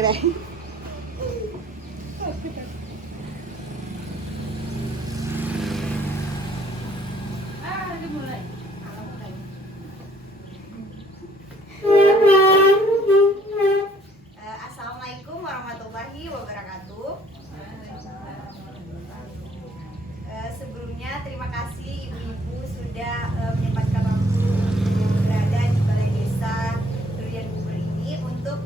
kedai. Assalamualaikum warahmatullahi wabarakatuh. Sebelumnya terima kasih ibu-ibu sudah menyempatkan waktu untuk berada di Balai Desa Durian Bubur ini untuk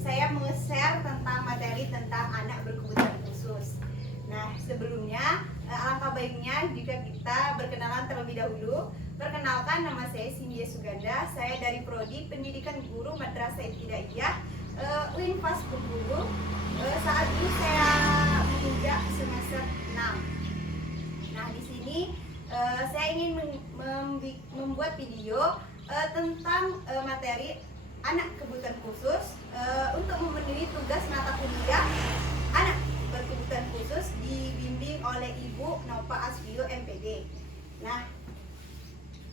saya menge-share tentang materi tentang anak berkebutuhan khusus. Nah, sebelumnya alangkah baiknya jika kita berkenalan terlebih dahulu. Perkenalkan, nama saya Cindy Suganda. Saya dari Prodi Pendidikan Guru Madrasah Ibtidaiyah Unpas Bengkulu. Saat ini saya menginjak semester 6. Nah, di sini saya ingin membuat video tentang materi anak kebutuhan khusus untuk memenuhi tugas mata kuliah anak berkebutuhan khusus dibimbing oleh Ibu Nova Asfio MPD. Nah,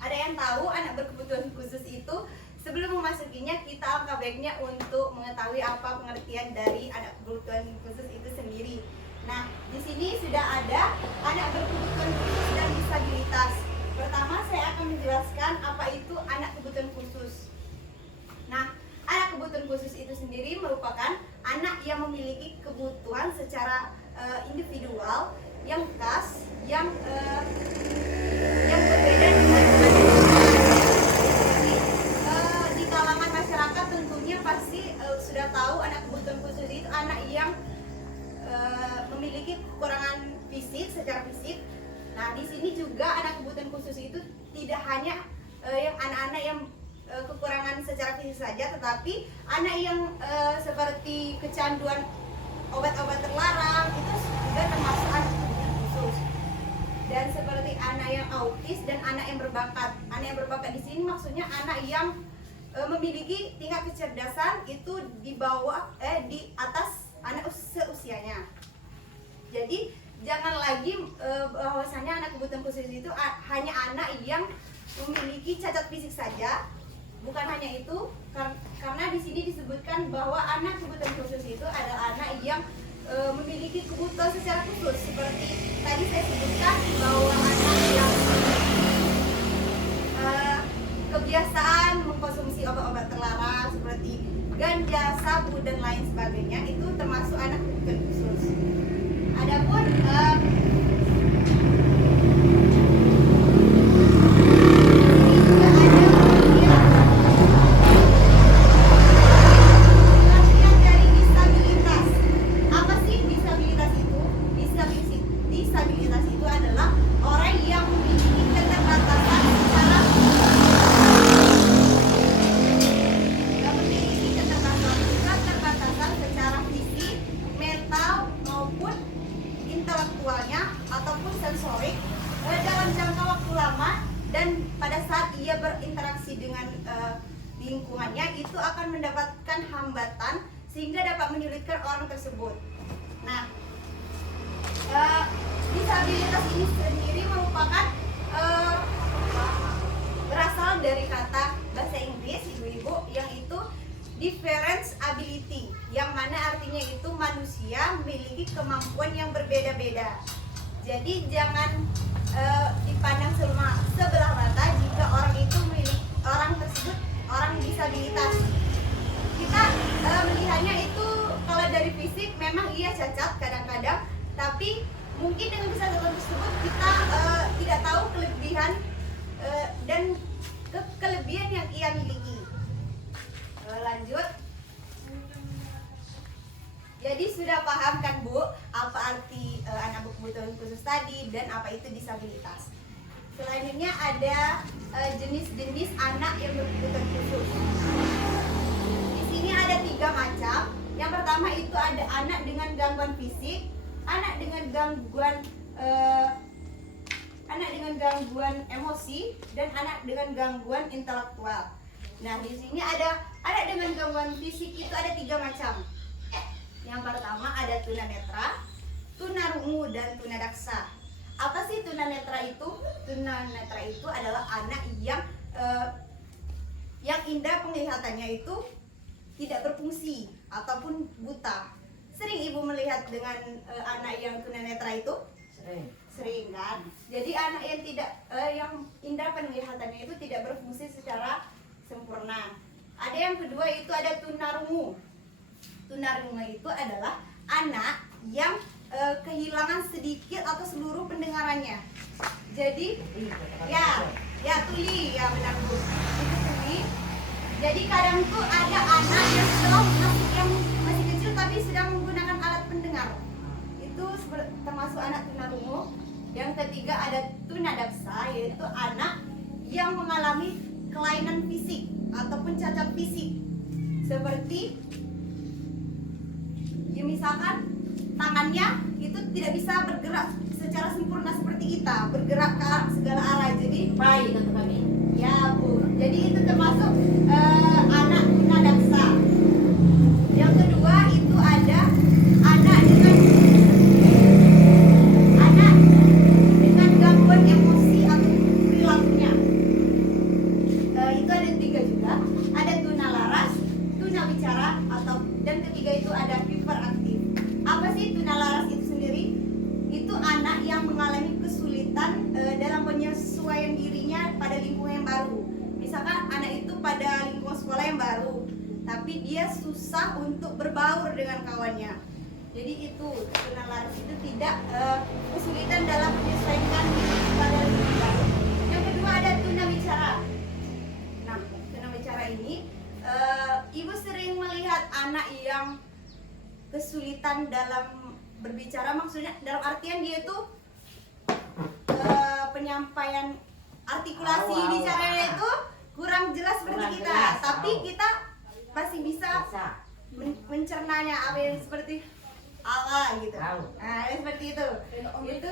ada yang tahu anak berkebutuhan khusus itu? Sebelum memasukinya, kita alangkah baiknya untuk mengetahui apa pengertian dari anak berkebutuhan khusus itu sendiri. Nah, di sini sudah ada anak berkebutuhan khusus dan disabilitas. Pertama, saya akan menjelaskan apa itu anak kebutuhan khusus. Nah, anak kebutuhan khusus itu sendiri merupakan anak yang memiliki kebutuhan secara individual, yang khas, yang berbeda dengan di kalangan masyarakat. Tentunya pasti sudah tahu anak kebutuhan khusus itu anak yang memiliki kekurangan fisik, secara fisik. Nah, di sini juga anak kebutuhan khusus itu tidak hanya yang anak-anak yang kekurangan secara fisik saja, tetapi anak yang seperti kecanduan obat-obat terlarang itu juga termasuk anak kebutuhan khusus. Dan seperti anak yang autis dan anak yang berbakat. Anak yang berbakat di sini maksudnya anak yang memiliki tingkat kecerdasan itu di atas anak seusianya. Jadi jangan lagi bahwasanya anak kebutuhan khusus itu hanya anak yang memiliki cacat fisik saja. Bukan hanya itu, karena di sini disebutkan bahwa anak kebutuhan khusus itu adalah anak yang memiliki kebutuhan secara khusus. Seperti tadi saya sebutkan bahwa anak yang kebiasaan mengkonsumsi obat-obat terlarang seperti ganja, sabu, dan lain sebagainya itu termasuk anak kebutuhan khusus. Adapun ataupun sensorik dalam jangka waktu lama, dan pada saat ia berinteraksi dengan lingkungannya itu akan mendapatkan hambatan sehingga dapat menyulitkan orang tersebut. Nah, disabilitas ini sendiri merupakan berasal dari kata bahasa Inggris ibu-ibu yang itu difference ability, yang mana artinya itu manusia memiliki kemampuan yang berbeda-beda. Jadi jangan dipandang sebelah mata jika orang itu orang tersebut orang disabilitas. Kita melihatnya itu kalau dari fisik memang ia cacat kadang-kadang, tapi mungkin dengan kesadaran tersebut kita tidak tahu kelebihan dan kelebihan yang ia miliki. Lanjut. Jadi sudah paham kan Bu apa arti anak berkebutuhan khusus tadi dan apa itu disabilitas. Selanjutnya ada jenis-jenis anak yang berkebutuhan khusus. Di sini ada 3 macam. Yang pertama itu ada anak dengan gangguan fisik, anak dengan gangguan emosi, dan anak dengan gangguan intelektual. Nah, di sini ada anak dengan gangguan fisik itu ada 3 macam. Yang pertama ada tunanetra, tunarungu, dan tunadaksa. Apa sih tunanetra itu? Tunanetra itu adalah anak yang indera penglihatannya itu tidak berfungsi. ataupun buta. Sering ibu melihat dengan anak yang tunanetra itu? Sering kan? Jadi anak yang tidak yang indera penglihatannya itu tidak berfungsi secara sempurna. Ada yang kedua itu ada tunarungu. Tunarungu itu adalah anak yang kehilangan sedikit atau seluruh pendengarannya. Jadi tuli, ya benar Bu. Itu tuli. Jadi kadang tuh ada anak yang masih kecil tapi sedang menggunakan alat pendengar. Itu termasuk anak tunarungu. Yang ketiga ada tunadaksa, yaitu anak yang mengalami kelainan fisik ataupun cacat fisik. Seperti ya misalkan tangannya itu tidak bisa bergerak secara sempurna seperti kita, bergerak ke segala arah. Jadi baik untuk kami. Ya Bu, jadi itu termasuk anak tunadaksa. Yang kedua itu ada anak dengan gangguan emosi atau perilakunya. Itu ada 3 juga. Ada tunalaras, tunawicara, dan ketiga itu ada hiperaktif. Apa sih tunalaras itu sendiri? Itu anak yang mengalami kesulitan dalam penyesuaian dirinya pada lingkungan yang baru. Misalkan anak itu pada lingkungan sekolah yang baru, tapi dia susah untuk berbaur dengan kawannya. Jadi itu tunalaras itu tidak kesulitan dalam menyesuaikan diri pada lingkungan baru. Yang kedua ada tunawicara. Nah, tunawicara ini ibu sering melihat anak yang kesulitan dalam berbicara, maksudnya dalam artian dia itu penyampaian artikulasi bicaranya itu kurang jelas seperti kita, tapi kita masih bisa mencernanya apa yang seperti ala gitu. Nah, seperti itu. Itu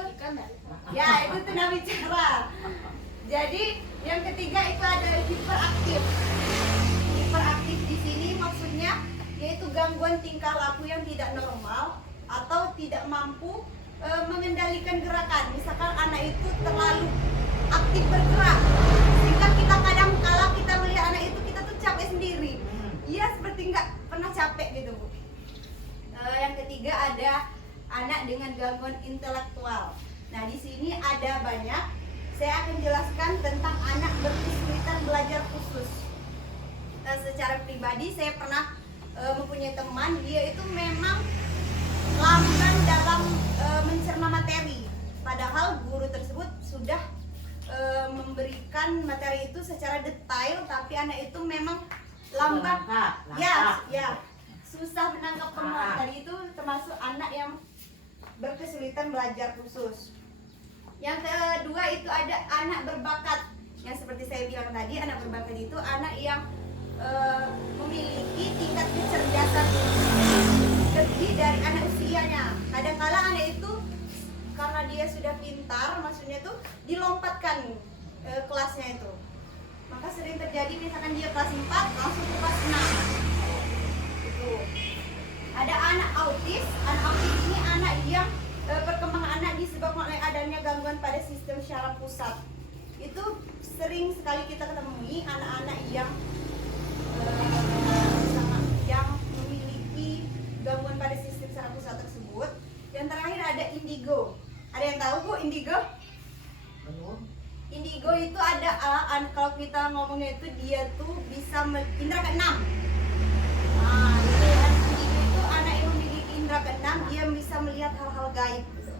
ya itu tunawicara. Jadi yang ketiga itu ada hiperaktif. Hiperaktif di sini maksudnya yaitu gangguan tingkah laku yang tidak normal atau tidak mampu mengendalikan gerakan. Misalkan anak itu terlalu aktif bergerak sehingga kita kadang kala kita melihat anak itu kita tuh capek sendiri. Iya, seperti nggak pernah capek gitu Bu. Yang ketiga ada anak dengan gangguan intelektual. Nah di sini ada banyak. Saya akan jelaskan tentang anak berkesulitan belajar khusus. Secara pribadi saya pernah mempunyai teman, dia itu memang lamban dalam mencerna materi. Padahal guru tersebut sudah memberikan materi itu secara detail, tapi anak itu memang lambat. Ya, susah menangkap materi. Itu termasuk anak yang berkesulitan belajar khusus. Yang kedua itu ada anak berbakat. Yang seperti saya bilang tadi, anak berbakat itu anak yang memiliki tingkat kecerdasan lebih dari anak usianya. Kadang-kala anak itu karena dia sudah pintar, maksudnya tuh dilompatkan kelasnya itu. Maka sering terjadi misalkan dia kelas 4 langsung ke kelas 6. Itu. Ada anak autis. Anak autis ini anak yang perkembangan anak disebabkan oleh adanya gangguan pada sistem syaraf pusat. Itu sering sekali kita ketemui anak-anak yang memiliki gangguan pada sistem syaraf pusat tersebut. Yang terakhir ada indigo. Ada yang tahu Bu indigo? Indigo itu ada kalau kita ngomongnya itu dia tuh bisa indra keenam. Nah, indigo itu anak yang memiliki indra keenam, dia bisa melihat hal-hal gaib. Gitu.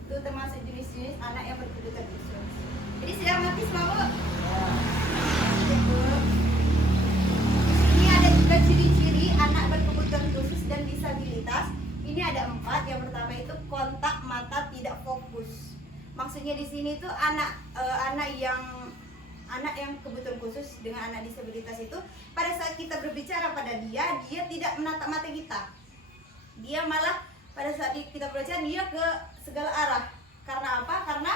Itu termasuk jenis-jenis anak yang berkebutuhan khusus. Jadi sudah mati semua Bu? Ini ada juga ciri-ciri anak berkebutuhan khusus dan disabilitas. Ini ada 4. Yang pertama itu kontak mata tidak fokus. Maksudnya di sini tuh anak yang kebutuhan khusus dengan anak disabilitas itu pada saat kita berbicara pada dia tidak menatap mata kita. Dia malah pada saat kita berbicara dia ke segala arah. Karena apa? Karena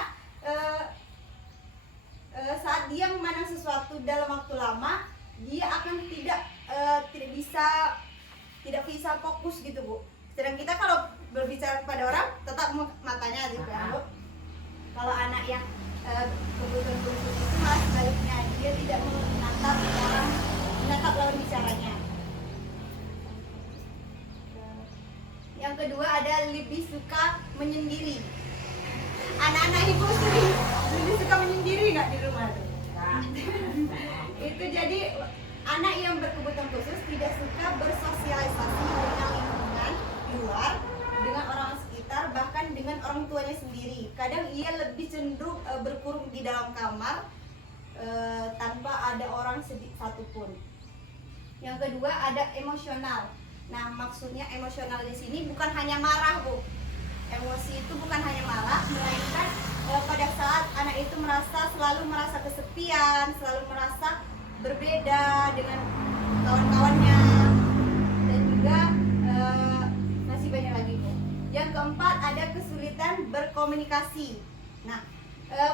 saat dia memandang sesuatu dalam waktu lama, dia akan tidak bisa fokus gitu Bu. Sedang kita kalau berbicara kepada orang tetap matanya gitu ya Bu. Kalau anak yang kebutuhan khusus itu malah sebaliknya, dia tidak menatap lawan bicaranya. Yang kedua ada lebih suka menyendiri. Anak-anak ibu lebih suka menyendiri nggak di rumah tuh? Itu jadi anak yang berkebutuhan khusus tidak suka bersosialisasi dengan lingkungan di luar, dengan orang sekitar, bahkan dengan orang tuanya sendiri. Kadang ia lebih cenderung berkurung di dalam kamar tanpa ada orang satupun. Yang kedua ada emosional. Nah, maksudnya emosional di sini bukan hanya marah, Bu. Emosi itu bukan hanya marah, melainkan pada saat anak itu selalu merasa kesepian, selalu merasa berbeda dengan kawan-kawannya, dan juga masih banyak lagi, Bu. Yang keempat ada kesulitan berkomunikasi. Nah,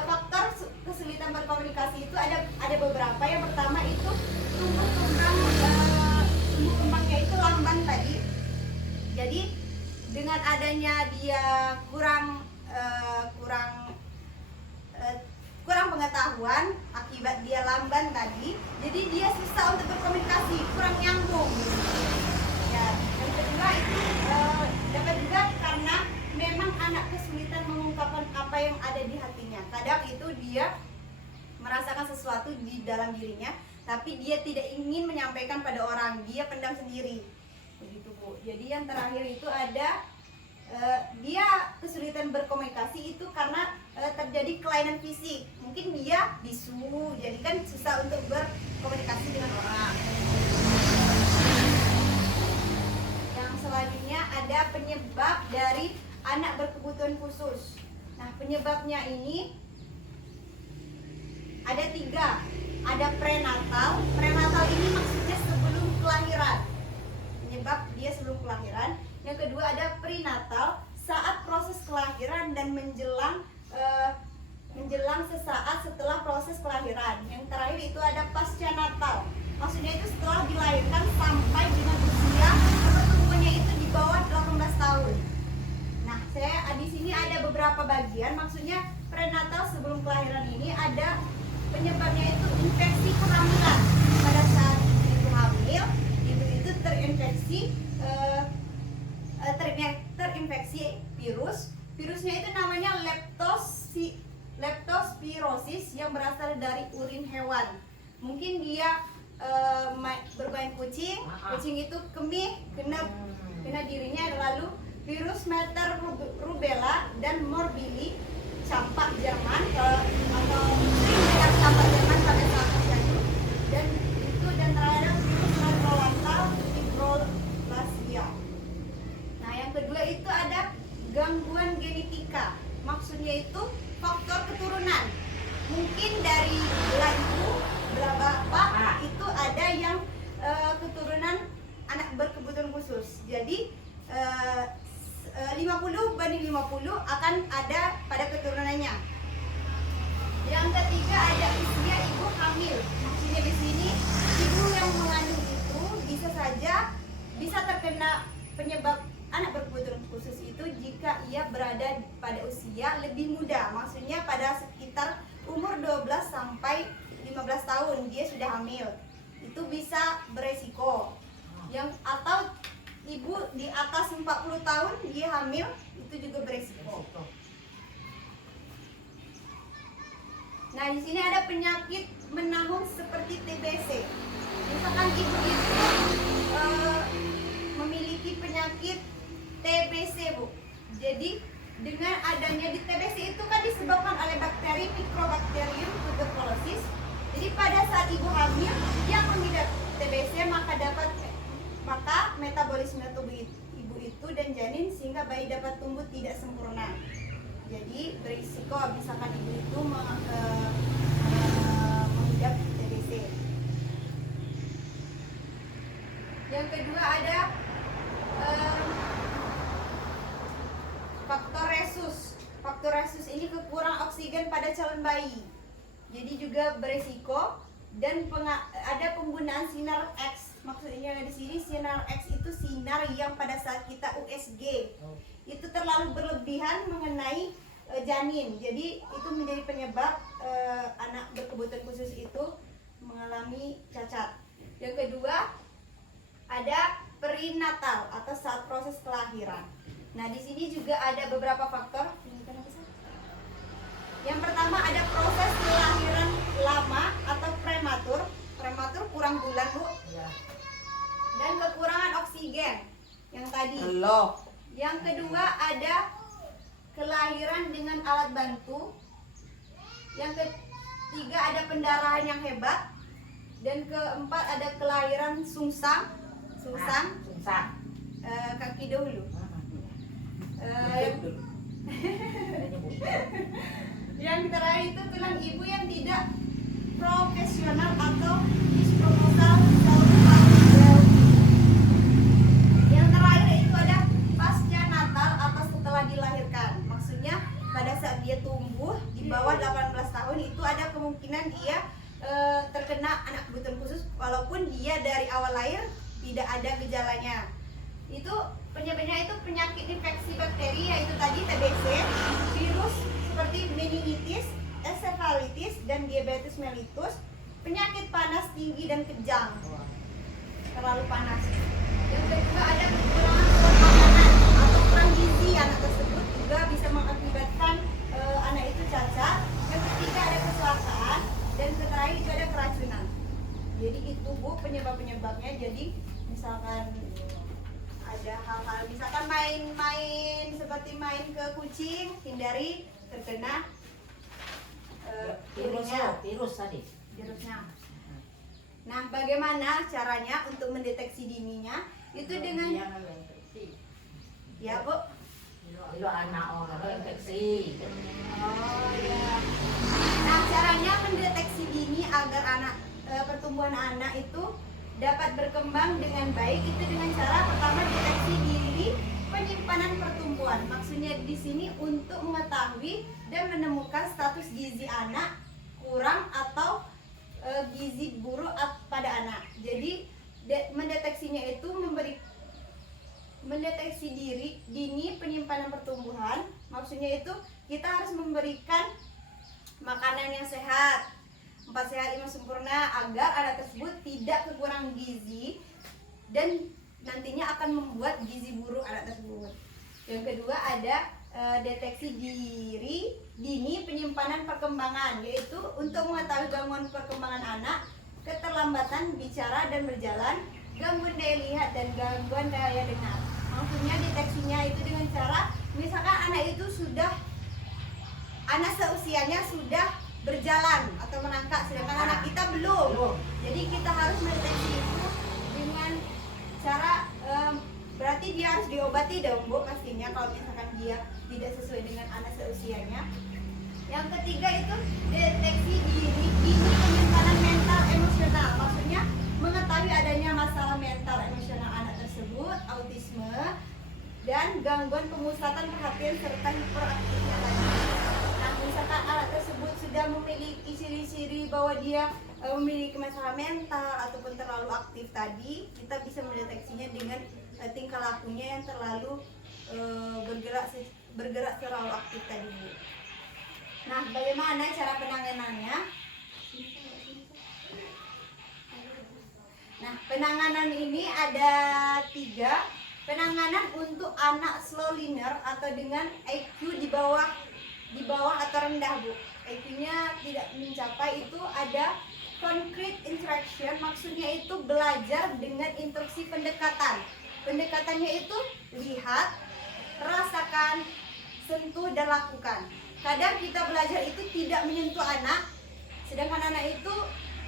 faktor kesulitan berkomunikasi itu ada beberapa. Yang pertama itu tumbuh kembangnya itu lamban tadi. Jadi dengan adanya dia kurang pengetahuan akibat dia lamban tadi, jadi dia susah untuk berkomunikasi, kurang nyambung. Ya, yang kedua itu dapat juga karena memang anak kesulitan mengungkapkan apa yang ada di hatinya. Kadang itu dia merasakan sesuatu di dalam dirinya, tapi dia tidak ingin menyampaikan pada orang, dia pendam sendiri. Begitu, Bu. Jadi yang terakhir itu ada dia kesulitan berkomunikasi itu karena terjadi kelainan fisik. Mungkin dia bisu, jadi kan susah untuk berkomunikasi dengan orang. Yang selanjutnya ada penyebab dari anak berkebutuhan khusus. Nah, penyebabnya ini ada 3. Ada prenatal. Prenatal ini maksudnya sebelum kelahiran. Penyebab dia sebelum kelahiran. Yang kedua ada prenatal, saat proses kelahiran dan menjelang sesaat setelah proses kelahiran. Yang terakhir itu ada pasca natal. Maksudnya itu setelah dilahirkan sampai dengan usia pertumbuhannya itu di bawah 18 tahun. Nah, saya di sini ada beberapa bagian. Maksudnya prenatal sebelum kelahiran ini ada penyebabnya itu infeksi kehamilan. Pada saat ibu hamil, ibu itu terinfeksi virus. Virusnya itu namanya leptospirosis yang berasal dari urin hewan. Mungkin dia bermain kucing itu kemih kena dirinya, lalu virus Mater rubella dan morbili campak Jerman atau campak Jerman pada saat terjadi, dan terhadap virus neonatal fibroblastia. Nah, yang kedua itu ada gangguan genetika. Maksudnya itu faktor keturunan. Mungkin dari belah ibu, belah bapak itu ada yang keturunan anak berkebutuhan khusus. Jadi 50/50 akan ada pada keturunannya. Yang ketiga ada usia ibu hamil. Maksudnya di sini ibu yang mengandung itu bisa terkena penyebab anak berkebutuhan khusus itu jika ia berada pada usia lebih muda. Maksudnya pada sekitar umur 12 sampai 15 tahun dia sudah hamil. Itu bisa beresiko. Atau ibu di atas 40 tahun dia hamil, itu juga beresiko. Nah, di sini ada penyakit menahun seperti TBC. Misalkan ibu itu memiliki penyakit TBC, Bu. Jadi dengan adanya di TBC itu kan disebabkan oleh bakteri Mycobacterium tuberculosis. Jadi pada saat ibu hamil yang mengidap TBC maka metabolisme tubuh ibu itu dan janin sehingga bayi dapat tumbuh tidak sempurna. Jadi berisiko misalkan ibu itu mengidap TBC. Yang kedua ada faktor resus. Faktor resus ini kekurangan oksigen pada calon bayi. Jadi juga beresiko, dan ada penggunaan sinar X. Maksudnya di sini sinar X itu sinar yang pada saat kita USG itu terlalu berlebihan mengenai janin. Jadi itu menjadi penyebab anak berkebutuhan khusus itu mengalami cacat. Yang kedua ada perinatal atau saat proses kelahiran. Nah, di sini juga ada beberapa faktor. Yang pertama ada proses kelahiran lama atau prematur. Prematur kurang bulan, Bu. Dan kekurangan oksigen yang tadi. Yang kedua ada kelahiran dengan alat bantu. Yang ketiga ada pendarahan yang hebat. Dan keempat ada kelahiran sungsang. Kaki dahulu. Yang terakhir itu tulang ibu yang tidak profesional atau disproposal. Yang terakhir itu ada pasca natal atau setelah dilahirkan. Maksudnya pada saat dia tumbuh di bawah 18 tahun itu ada kemungkinan dia terkena anak kebutuhan khusus walaupun dia dari awal lahir tidak ada gejalanya. Itu penyebabnya itu penyakit infeksi bakteri yaitu tadi TBC, virus seperti meningitis, encephalitis dan diabetes mellitus, penyakit panas tinggi dan kejang. Terlalu panas. Yang kedua ada kekurangan makanan atau kurang gizi anak tersebut juga bisa mengakibatkan anak itu cacat. Yang ketiga ada kecelakaan dan terakhir itu ada keracunan. Jadi itu Bu penyebab-penyebabnya. Jadi misalkan ada hal-hal misalkan main-main seperti main ke kucing, hindari terkena virusnya. Nah, bagaimana caranya untuk mendeteksi dininya? Itu dengan ya Bu. Anak orang infeksi. Oh ya. Nah, caranya mendeteksi dini agar pertumbuhan anak itu dapat berkembang dengan baik itu dengan cara pertama deteksi dini penyimpanan pertumbuhan. Maksudnya di sini untuk mengetahui dan menemukan status gizi anak kurang atau gizi buruk pada anak. Jadi mendeteksinya itu mendeteksi dini penyimpanan pertumbuhan. Maksudnya itu kita harus memberikan makanan yang sehat, 4 sehat 5 sempurna agar anak tersebut tidak kekurangan gizi dan nantinya akan membuat gizi buruk anak tersebut. Yang kedua ada deteksi dini penyimpanan perkembangan, yaitu untuk mengetahui gangguan perkembangan anak, keterlambatan bicara dan berjalan, gangguan daya lihat dan gangguan daya dengar. Maksudnya deteksinya itu dengan cara misalkan anak seusianya sudah berjalan atau merangkak sedangkan anak kita belum. Jadi kita harus mendeteksi itu dengan cara berarti dia harus diobati dong Bu pastinya kalau misalkan dia tidak sesuai dengan anak seusianya. Yang ketiga itu deteksi dini penyimpanan mental emosional. Maksudnya mengetahui adanya masalah mental emosional anak tersebut, autisme dan gangguan pemusatan perhatian serta hiperaktifnya tadi. Nah, misalkan anak tersebut sudah memiliki ciri-ciri bahwa dia memiliki masalah mental ataupun terlalu aktif tadi, kita bisa mendeteksinya dengan tingkah lakunya yang terlalu bergerak terlalu aktif tadi, Bu. Nah, bagaimana cara penanganannya? Nah, penanganan ini ada 3. Penanganan untuk anak slow learner atau dengan IQ di bawah atau rendah, Bu. IQ-nya tidak mencapai itu ada concrete interaction, maksudnya itu belajar dengan instruksi pendekatan. Pendekatannya itu lihat, rasakan, sentuh dan lakukan. Kadang kita belajar itu tidak menyentuh anak, sedangkan anak itu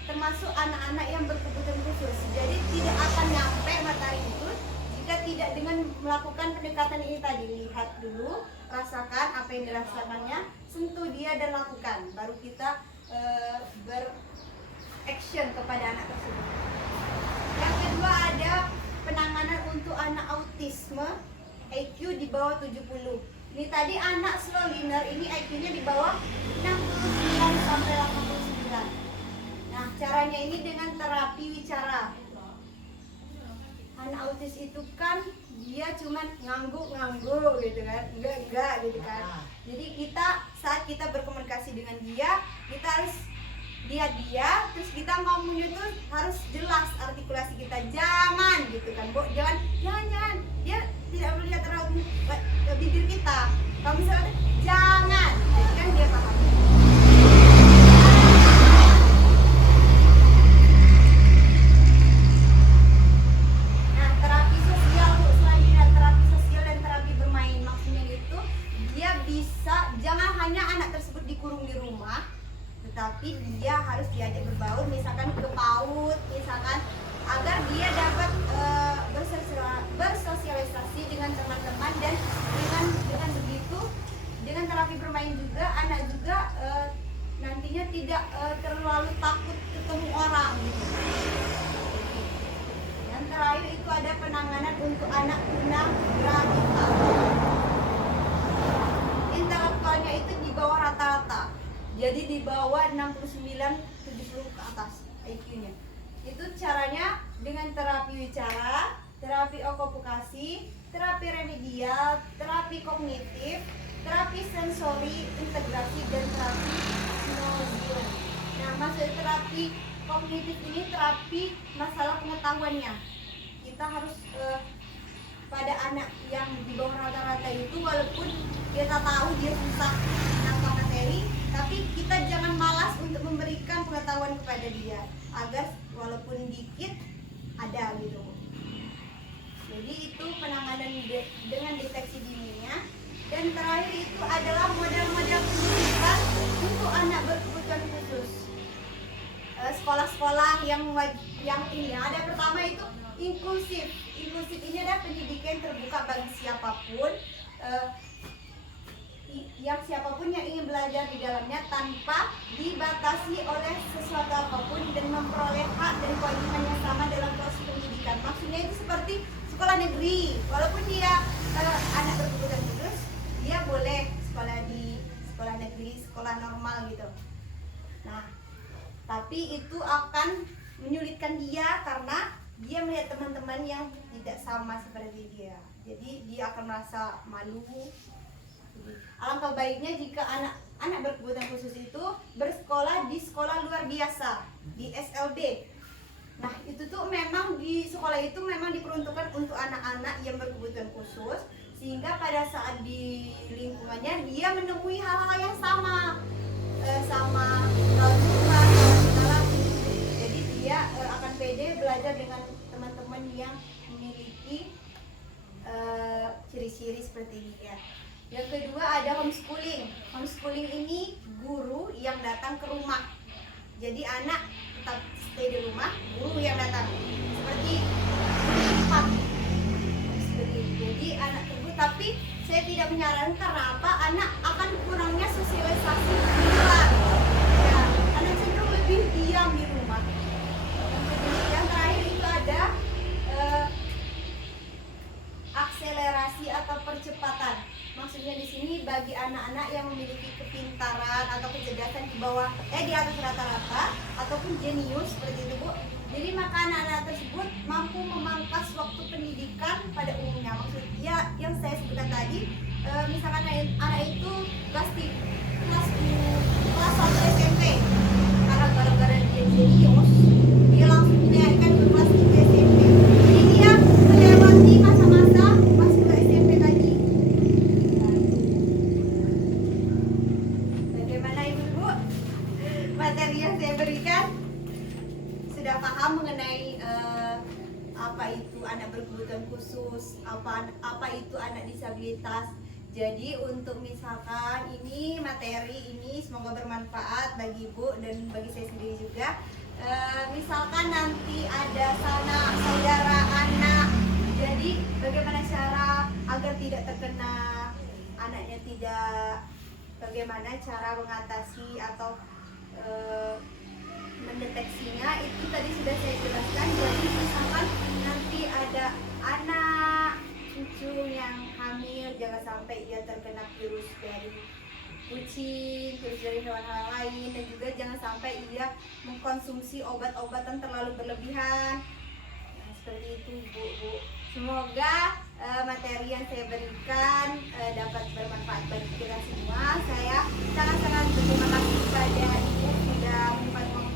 termasuk anak-anak yang berkebutuhan khusus. Jadi tidak akan nyampe materi itu jika tidak dengan melakukan pendekatan ini tadi. Lihat dulu, rasakan apa yang dirasakannya, sentuh dia dan lakukan. Baru kita beraction kepada anak tersebut. Yang kedua ada penanganan untuk anak autisme IQ di bawah 70. Ini tadi anak slow learner ini IQ-nya di bawah 69 sampai 89. Nah, caranya ini dengan terapi wicara. Anak autis itu kan dia cuman ngangguk gitu kan, enggak gitu kan. Jadi saat kita berkomunikasi dengan dia, kita harus lihat dia, terus kita ngomongnya tuh harus jelas artikulasi kita, jangan gitu kan Bu, jangan dia tidak melihat raut bibir kita. Kalau misalnya jangan, jadi kan dia paham. Nah, terapi sosial Bu, selanjutnya terapi sosial dan terapi bermain, maksudnya itu dia bisa, jangan hanya anak tersebut dikurung di rumah, tetapi dia harus diajak berbaur, misalkan ke PAUD, misalkan agar dia dapat bersosialisasi dengan teman-teman, dan dengan begitu, dengan terapi bermain juga anak juga nantinya tidak terlalu takut ketemu orang gitu. Dan terakhir itu ada penanganan untuk anak tunagrahita. Intelektualnya itu di bawah rata-rata. Jadi di bawah 69-70 ke atas IQ-nya. Itu caranya dengan terapi wicara, terapi okupasi, terapi remedial, terapi kognitif, terapi sensori integrasi, dan terapi sinosial. Nah, maksud terapi kognitif ini terapi masalah pengetahuannya. Kita harus pada anak yang di bawah rata-rata itu, walaupun kita tahu dia susah menangkap materi, tapi kita jangan malas untuk memberikan pengetahuan kepada dia, agar walaupun dikit ada gitu. Jadi itu penanganan dengan deteksi dininya. Dan terakhir itu adalah model-model pendidikan untuk anak berkebutuhan khusus. Sekolah-sekolah yang ini ada, pertama itu inklusif. Inklusif ini adalah pendidikan terbuka bagi siapapun, siapapun yang ingin belajar di dalamnya tanpa dibatasi oleh sesuatu apapun, dan memperoleh hak dan kewajiban yang sama dalam proses pendidikan. Maksudnya itu seperti sekolah negeri, walaupun dia anak berkebutuhan khusus, dia boleh sekolah di sekolah negeri, sekolah normal gitu. Nah, tapi itu akan menyulitkan dia karena dia melihat teman-teman yang tidak sama seperti dia. Jadi dia akan merasa malu. Alangkah baiknya jika anak berkebutuhan khusus itu bersekolah di sekolah luar biasa, di SLB. Nah, itu tuh memang di sekolah itu memang diperuntukkan untuk anak-anak yang berkebutuhan khusus, sehingga pada saat di lingkungannya dia menemui hal-hal yang sama jadi dia akan pede belajar dengan teman-teman yang memiliki ciri-ciri seperti ini ya. Yang kedua ada homeschooling. Homeschooling ini guru yang datang ke rumah, jadi anak tetap stay di rumah, guru yang datang seperti empat. Jadi anak tersebut, tapi saya tidak menyarankan, karena apa? Anak akan kurangnya sosialisasi di luar. Ya, anak cenderung lebih diam di rumah. Yang terakhir itu ada akselerasi atau percepatan. Maksudnya di sini bagi anak-anak yang memiliki kepintaran atau kecerdasan di atas rata-rata ataupun jenius seperti itu Bu. Jadi maka anak-anak tersebut mampu memangkas waktu pendidikan pada umumnya. Maksudnya yang saya sebutkan tadi, misalkan anak itu kelas 1 SMP, karena gara-gara dia jenius, dia langsung dinaikkan ke kelas 3 SMP. Jadi dia melewati masa-masa masuk ke SMP tadi. Bagaimana Ibu-ibu? Materi yang saya berikan sudah paham mengenai apa itu anak berkebutuhan khusus, apa itu anak disabilitas. Jadi untuk misalkan ini materi ini semoga bermanfaat bagi Ibu dan bagi saya sendiri juga. Misalkan nanti ada saudara anak, jadi bagaimana cara agar tidak terkena, anaknya tidak, bagaimana cara mengatasi atau mendeteksinya, itu tadi sudah saya jelaskan. Jadi misalkan nanti ada anak cucu yang hamil, jangan sampai dia terkena virus dari kucing, virus dari hewan-hewan lain, dan juga jangan sampai dia mengkonsumsi obat-obatan terlalu berlebihan. Nah, seperti itu Bu. Semoga materi yang saya berikan dapat bermanfaat bagi kita semua. Saya sangat-sangat berterima kasih kepada Ibu sudah menyempatkan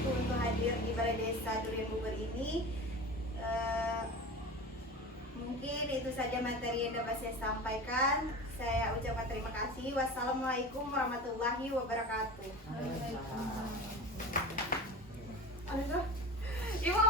Balai Desa Durian Bubur ini. Mungkin itu saja materi yang dapat saya sampaikan. Saya ucapkan terima kasih. Wassalamualaikum warahmatullahi wabarakatuh. Waalaikumsalam.